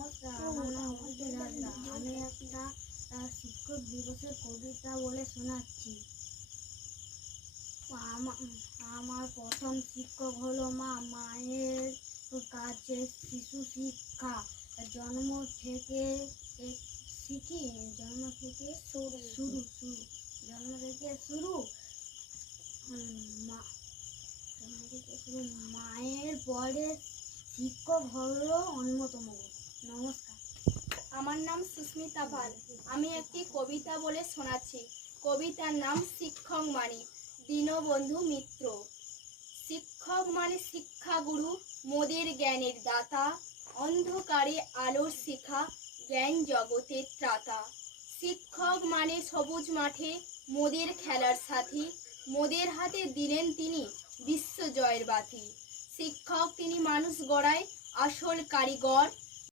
নমস্কার, আমার নাম অজিত হাজরা। আমি একটা শিক্ষক দিবসের কবিতা বলে শোনাচ্ছি। আমার প্রথম শিক্ষক হলো মা। মায়ের কাছে শিশু শিক্ষা জন্ম থেকে শিখি। জন্ম থেকে শুরু। মায়ের পরে শিক্ষক হলো অন্যতম। নমস্কার। আমার নাম সুস্মিতা পাল। আমি একটি কবিতা বলে শোনাচ্ছি। কবিতার নাম শিক্ষক মানে দীনবন্ধু মিত্র। শিক্ষক মানে শিক্ষাগুরু, মোদের জ্ঞানের দাতা, অন্ধকারে আলোর শিখা, জ্ঞান জগতের ত্রাতা। শিক্ষক মানে সবুজ মাঠে মোদের খেলার সাথী, মোদের হাতে দিলেন তিনি বিশ্ব জয়ের বাতি। শিক্ষক তিনি মানুষ গড়ায় আসল কারিগর,